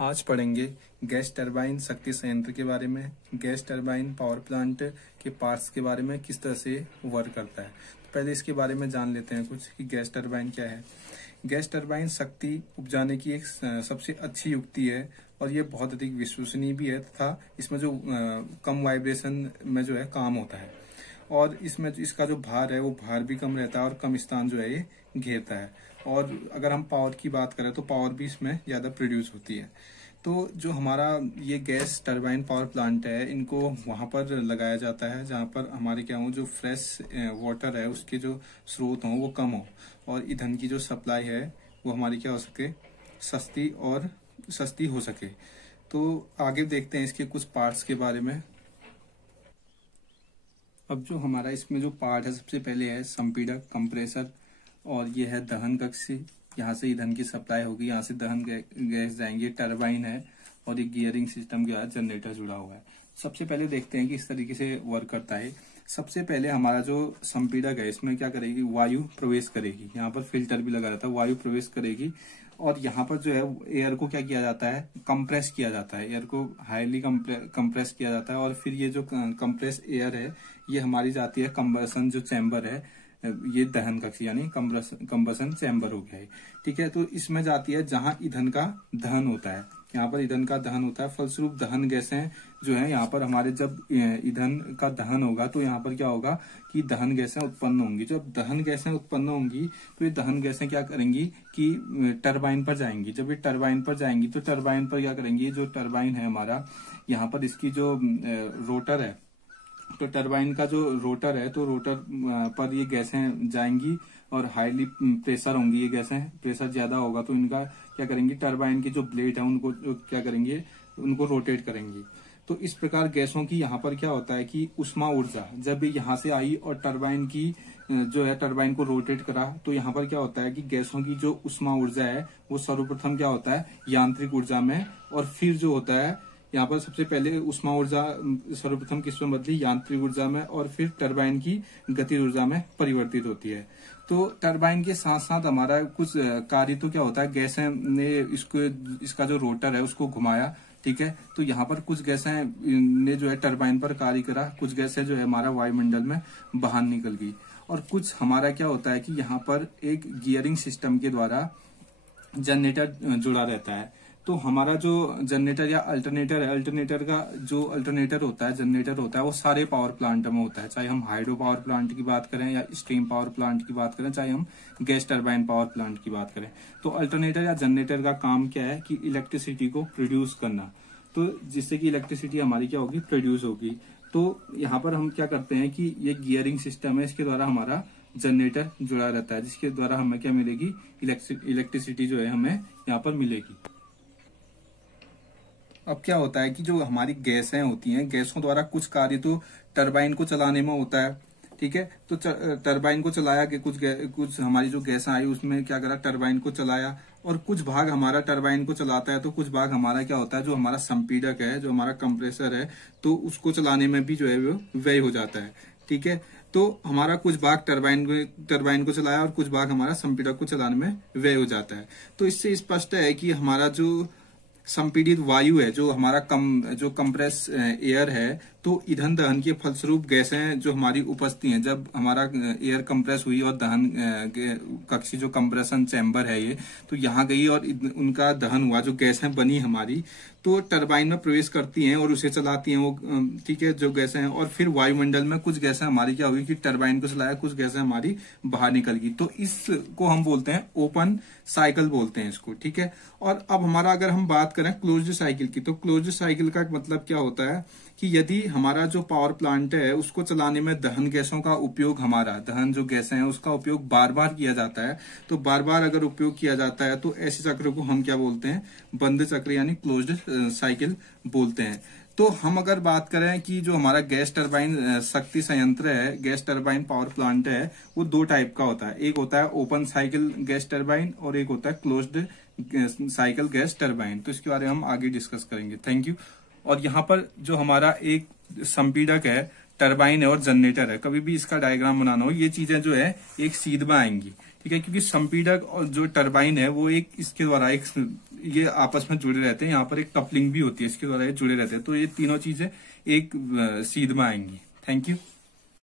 आज पढ़ेंगे gas turbine शक्ति संयंत्र के बारे में, गैस टरबाइन पावर प्लांट के पार्ट्स के बारे में, किस तरह से वर्क करता है। तो पहले इसके बारे में जान लेते हैं कुछ कि गैस टरबाइन क्या है। गैस टरबाइन शक्ति उपजाने की एक सबसे अच्छी युक्ति है और ये बहुत अधिक विश्वसनीय भी है तथा इसमें जो कम वाइब्रेशन में जो है काम होता है और इसमें इसका जो भार है वो भार भी कम रहता है और कम स्थान जो है ये घेरता है। और अगर हम पावर की बात करें तो पावर भी इसमें ज्यादा प्रोड्यूस होती है। तो जो हमारा ये गैस टरबाइन पावर प्लांट है इनको वहां पर लगाया जाता है जहां पर हमारे क्या हो, जो फ्रेश वाटर है उसके जो स्रोत हों वो कम हो और ईंधन की जो सप्लाई है वो हमारी क्या हो सके, सस्ती हो सके। तो आगे देखते हैं इसके कुछ पार्ट्स के बारे में। अब जो हमारा इसमें जो पार्ट है, सबसे पहले है संपीड़क कंप्रेसर और ये है दहन कक्ष। यहाँ से ईंधन की सप्लाई होगी, यहाँ से दहन गैस जाएंगे। टरबाइन है और एक गियरिंग सिस्टम के साथ जनरेटर जुड़ा हुआ है। सबसे पहले देखते हैं कि इस तरीके से वर्क करता है। सबसे पहले हमारा जो संपीड़क है इसमें क्या करेगी, वायु प्रवेश करेगी। यहाँ पर फिल्टर भी लगा रहता है, वायु प्रवेश करेगी और यहाँ पर जो है एयर को क्या किया जाता है, कंप्रेस किया जाता है। एयर को हाईली कंप्रेस किया जाता है और फिर ये जो कंप्रेस एयर है ये हमारी जाती है कंबसन जो चैम्बर है, ये दहन कक्ष यानी कंबसन चैम्बर हो गया है। ठीक है, तो इसमें जाती है जहां ईंधन का दहन होता है। यहाँ पर ईंधन का दहन होता है, फलस्वरूप दहन गैसें जो है यहाँ पर हमारे जब ईंधन का दहन होगा तो यहाँ पर क्या होगा कि दहन गैसें उत्पन्न होंगी। जब दहन गैसें उत्पन्न होंगी तो ये दहन गैसें क्या करेंगी कि टरबाइन पर जाएंगी। जब ये टरबाइन पर जाएंगी तो टरबाइन पर क्या करेंगी, जो टरबाइन है हमारा यहाँ पर इसकी जो रोटर है, तो टरबाइन का जो रोटर है तो रोटर पर ये गैसें जाएंगी और हाईली प्रेशर होंगी। ये गैसें प्रेशर ज्यादा होगा तो इनका क्या करेंगी, टरबाइन की जो ब्लेड है उनको क्या करेंगे, उनको रोटेट करेंगी। तो इस प्रकार गैसों की यहाँ पर क्या होता है कि उष्मा ऊर्जा जब यहाँ से आई और टरबाइन की जो है टरबाइन को रोटेट करा तो यहाँ पर क्या होता है कि गैसों की जो उष्मा ऊर्जा है वो सर्वप्रथम क्या होता है यांत्रिक ऊर्जा में, और फिर जो होता है यहाँ पर सबसे पहले उष्मा ऊर्जा सर्वप्रथम किसमें बदली, यांत्रिक ऊर्जा में, और फिर टरबाइन की गति ऊर्जा में परिवर्तित होती है। तो टरबाइन के साथ साथ हमारा कुछ कार्य तो क्या होता है, गैसें ने इसका जो रोटर है उसको घुमाया। ठीक है, तो यहाँ पर कुछ गैसें ने जो है टरबाइन पर कार्य करा, कुछ गैसें जो है हमारा वायुमंडल में बाहर निकल गई और कुछ हमारा क्या होता है कि यहाँ पर एक गियरिंग सिस्टम के द्वारा जनरेटर जुड़ा रहता है। तो हमारा जो जनरेटर या अल्टरनेटर है, अल्टरनेटर का जो अल्टरनेटर होता है, जनरेटर होता है, वो सारे पावर प्लांट में होता है। चाहे हम हाइड्रो पावर प्लांट की बात करें या स्टीम पावर प्लांट की बात करें, चाहे हम गैस टरबाइन पावर प्लांट की बात करें। तो अल्टरनेटर या जनरेटर का काम क्या है कि इलेक्ट्रिसिटी को प्रोड्यूस करना, तो जिससे कि इलेक्ट्रिसिटी हमारी क्या होगी, प्रोड्यूस होगी। तो यहाँ पर हम क्या करते हैं कि ये गियरिंग सिस्टम है, इसके द्वारा हमारा जनरेटर जुड़ा रहता है, जिसके द्वारा हमें क्या मिलेगी, इलेक्ट्रिसिटी जो है हमें यहाँ पर मिलेगी। अब क्या होता है कि जो हमारी गैसें होती हैं, गैसों द्वारा कुछ कार्य तो टरबाइन को चलाने में होता है। ठीक है, तो टरबाइन को चलाया कि कुछ हमारी जो गैसें आई उसमें क्या करा, टरबाइन को चलाया, और कुछ भाग हमारा टरबाइन को चलाता है तो कुछ भाग हमारा क्या होता है, जो हमारा संपीड़क है, जो हमारा कंप्रेसर है, तो उसको चलाने में भी जो है वो व्यय हो जाता है। ठीक है, तो हमारा कुछ भाग टरबाइन को चलाया और कुछ भाग हमारा संपीड़क को चलाने में व्यय हो जाता है। तो इससे स्पष्ट है कि हमारा जो संपीड़ित वायु है, जो हमारा जो कंप्रेस एयर है, तो ईंधन दहन के फलस्वरूप गैसें जो हमारी उपजती हैं, जब हमारा एयर कंप्रेस हुई और दहन कक्ष जो कंप्रेशन चैम्बर है ये, तो यहाँ गई और उनका दहन हुआ, जो गैसें बनी हमारी, तो टरबाइन में प्रवेश करती हैं और उसे चलाती हैं वो। ठीक है, जो गैसें हैं, और फिर वायुमंडल में कुछ गैसें हमारी क्या होगी कि टरबाइन को चलाया, कुछ गैसें हमारी बाहर निकल गई। तो इसको हम बोलते हैं ओपन साइकिल बोलते हैं इसको। ठीक है, और अब हमारा अगर हम बात करें क्लोज्ड साइकिल की, तो क्लोज्ड साइकिल का मतलब क्या होता है कि यदि हमारा जो पावर प्लांट है उसको चलाने में दहन गैसों का उपयोग, हमारा दहन जो गैसें हैं उसका उपयोग बार बार किया जाता है, तो बार बार अगर उपयोग किया जाता है तो ऐसे चक्र को हम क्या बोलते हैं, बंद चक्र यानी क्लोज्ड साइकिल बोलते हैं। तो हम अगर बात करें कि जो हमारा गैस टरबाइन शक्ति संयंत्र है, गैस टरबाइन पावर प्लांट है, वो दो टाइप का होता है। एक होता है ओपन साइकिल गैस टरबाइन और एक होता है क्लोज्ड साइकिल गैस टरबाइन। तो इसके बारे में हम आगे डिस्कस करेंगे। Thank you. और यहाँ पर जो हमारा एक संपीड़क है, टरबाइन है और जनरेटर है, कभी भी इसका डायग्राम बनाना हो, ये चीजें जो है एक सीध में आएंगी। ठीक है, क्योंकि संपीडक और जो टरबाइन है वो एक इसके द्वारा एक ये आपस में जुड़े रहते हैं, यहाँ पर एक कपलिंग भी होती है, इसके द्वारा ये जुड़े रहते हैं, तो ये तीनों चीजें एक सीध में आएंगी। Thank you.